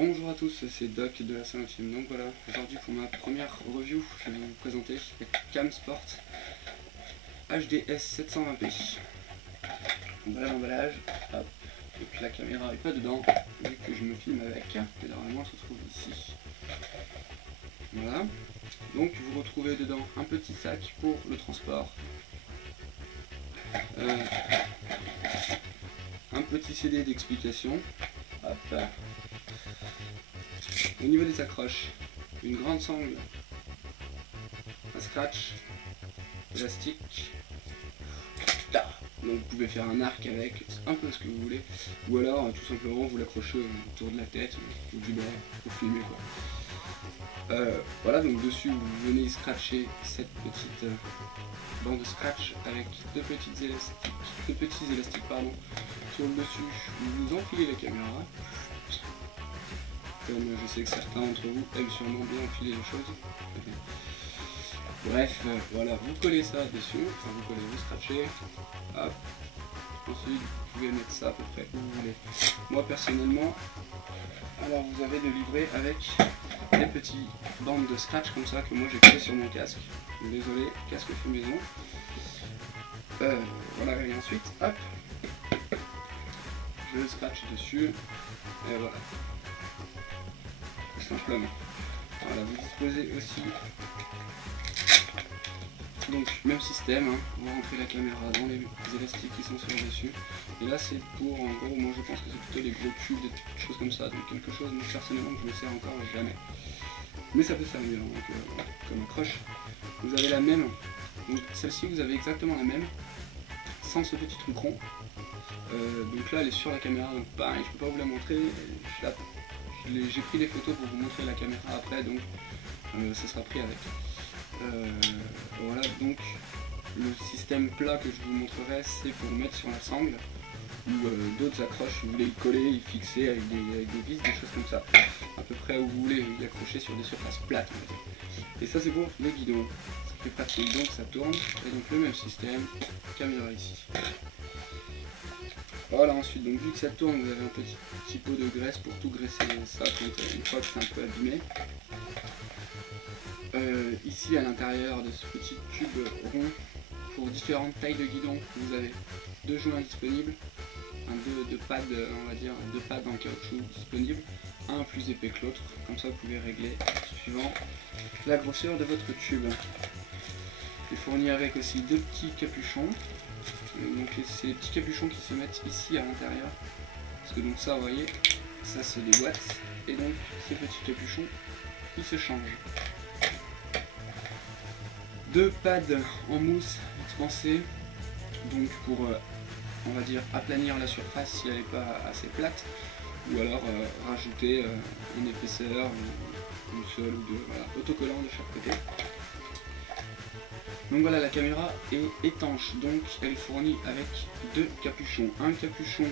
Bonjour à tous, c'est Doc de la Saint-Team. Donc voilà, aujourd'hui pour ma première review, je vais vous présenter la Camsport HDS 720p. Donc voilà l'emballage, hop, et puis la caméra n'est pas dedans, vu que je me filme avec, et normalement elle se trouve ici. Voilà, donc vous retrouvez dedans un petit sac pour le transport, un petit CD d'explication, hop. Au niveau des accroches, une grande sangle à scratch, élastique. Donc vous pouvez faire un arc avec, un peu ce que vous voulez, ou alors tout simplement vous l'accrochez autour de la tête ou du bras pour filmer quoi. Voilà, donc dessus vous venez scratcher cette petite bande de scratch avec deux petits élastiques sur le dessus. Vous enfilez la caméra. Comme je sais que certains d'entre vous aiment sûrement bien enfiler les choses. Bref, voilà, vous collez ça dessus, enfin vous collez, vous scratchez, hop. Ensuite, vous pouvez mettre ça à peu près où vous voulez. Moi personnellement, alors vous avez le livret avec des petits bandes de scratch comme ça que moi j'ai collé sur mon casque. Désolé, casque fait maison. Voilà, et ensuite, hop, je le scratch dessus, et voilà. Simplement. Voilà, vous disposez aussi, donc même système, hein, vous rentrez la caméra dans les élastiques qui sont sur le dessus, et là c'est pour, en gros, moi je pense que c'est plutôt les gros cubes, des choses comme ça, donc quelque chose, moi personnellement je ne me sers encore jamais, mais ça peut servir, donc voilà, comme accroche. Vous avez la même, donc celle-ci vous avez exactement la même, sans ce petit truc rond, donc là elle est sur la caméra, donc pareil, je peux pas vous la montrer, j'ai pris des photos pour vous montrer la caméra après, donc ça sera pris avec. Voilà, donc le système plat que je vous montrerai, c'est pour mettre sur la sangle, ou d'autres accroches, vous voulez y coller, y fixer avec des vis, des choses comme ça, à peu près où vous voulez y accrocher sur des surfaces plates. Et ça c'est pour le guidon, ça fait pratique, donc ça tourne, et donc le même système, caméra ici. Voilà, ensuite, donc vu que ça tourne, vous avez un petit pot de graisse pour tout graisser ça une fois que c'est un peu abîmé. Ici à l'intérieur de ce petit tube rond, pour différentes tailles de guidon, vous avez deux joints disponibles, deux pads, on va dire, deux pads en caoutchouc disponibles, un plus épais que l'autre, comme ça vous pouvez régler suivant la grosseur de votre tube. Il est fourni avec aussi deux petits capuchons. Donc c'est les petits capuchons qui se mettent ici à l'intérieur, parce que donc ça vous voyez, ça c'est des boîtes, et donc ces petits capuchons ils se changent. Deux pads en mousse expansée, donc pour on va dire aplanir la surface si elle n'est pas assez plate, ou alors rajouter une épaisseur, une seule ou deux, voilà, autocollant de chaque côté. Donc voilà, la caméra est étanche, donc elle est fournie avec deux capuchons. Un capuchon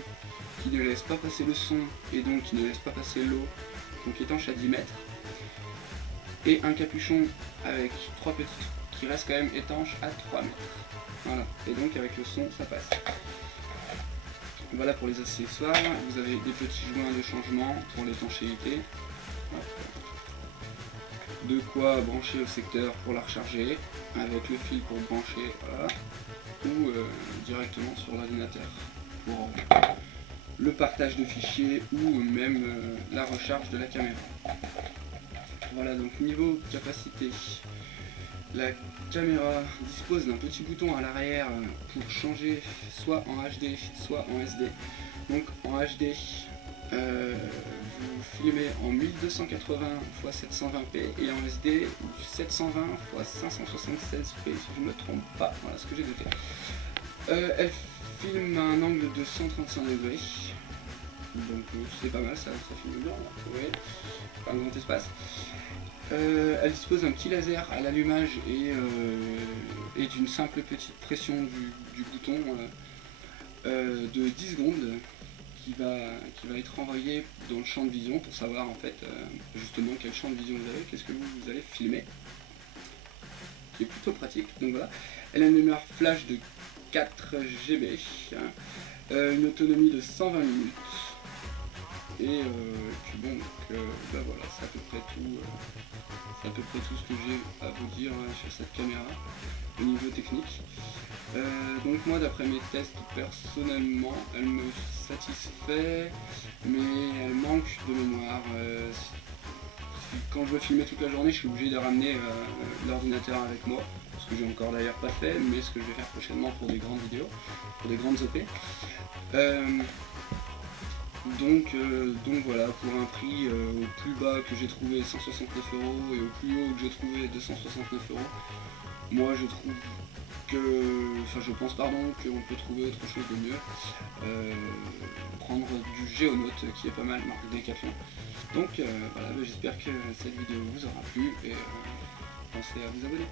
qui ne laisse pas passer le son et donc qui ne laisse pas passer l'eau, donc étanche à 10 mètres. Et un capuchon avec trois petits qui reste quand même étanche à 3 mètres. Voilà, et donc avec le son ça passe. Voilà pour les accessoires, vous avez des petits joints de changement pour l'étanchéité. De quoi brancher au secteur pour la recharger, avec le fil pour brancher, voilà, ou directement sur l'ordinateur pour le partage de fichiers ou même la recharge de la caméra. Voilà, donc niveau capacité, la caméra dispose d'un petit bouton à l'arrière pour changer soit en HD soit en SD. Donc en HD, vous filmez en 1280 x 720p et en SD 720 x 576p si je ne me trompe pas, voilà ce que j'ai noté. Elle filme à un angle de 135 degrés, donc c'est pas mal, ça filme bien, vous voyez, pas un grand espace. Elle dispose d'un petit laser à l'allumage et d'une simple petite pression du bouton de 10 secondes qui va être envoyé dans le champ de vision pour savoir en fait justement quel champ de vision vous avez, qu'est-ce que vous allez filmer, qui est plutôt pratique. Donc voilà, elle a une mémoire flash de 4 GB, une autonomie de 120 minutes, Et puis bon, donc, bah voilà, c'est à peu près tout. C'est à peu près tout ce que j'ai à vous dire sur cette caméra au niveau technique. Donc moi, d'après mes tests, personnellement, elle me satisfait, mais elle manque de mémoire. Quand je veux filmer toute la journée, je suis obligé de ramener l'ordinateur avec moi, ce que j'ai encore d'ailleurs pas fait, mais ce que je vais faire prochainement pour des grandes vidéos, pour des grandes OP. Donc voilà, pour un prix au plus bas que j'ai trouvé 169 € et au plus haut que j'ai trouvé 269 €, moi je trouve que, enfin je pense pardon, qu'on peut trouver autre chose de mieux. Prendre du Géonote qui est pas mal, marque Decathlon. Donc voilà, j'espère que cette vidéo vous aura plu et pensez à vous abonner.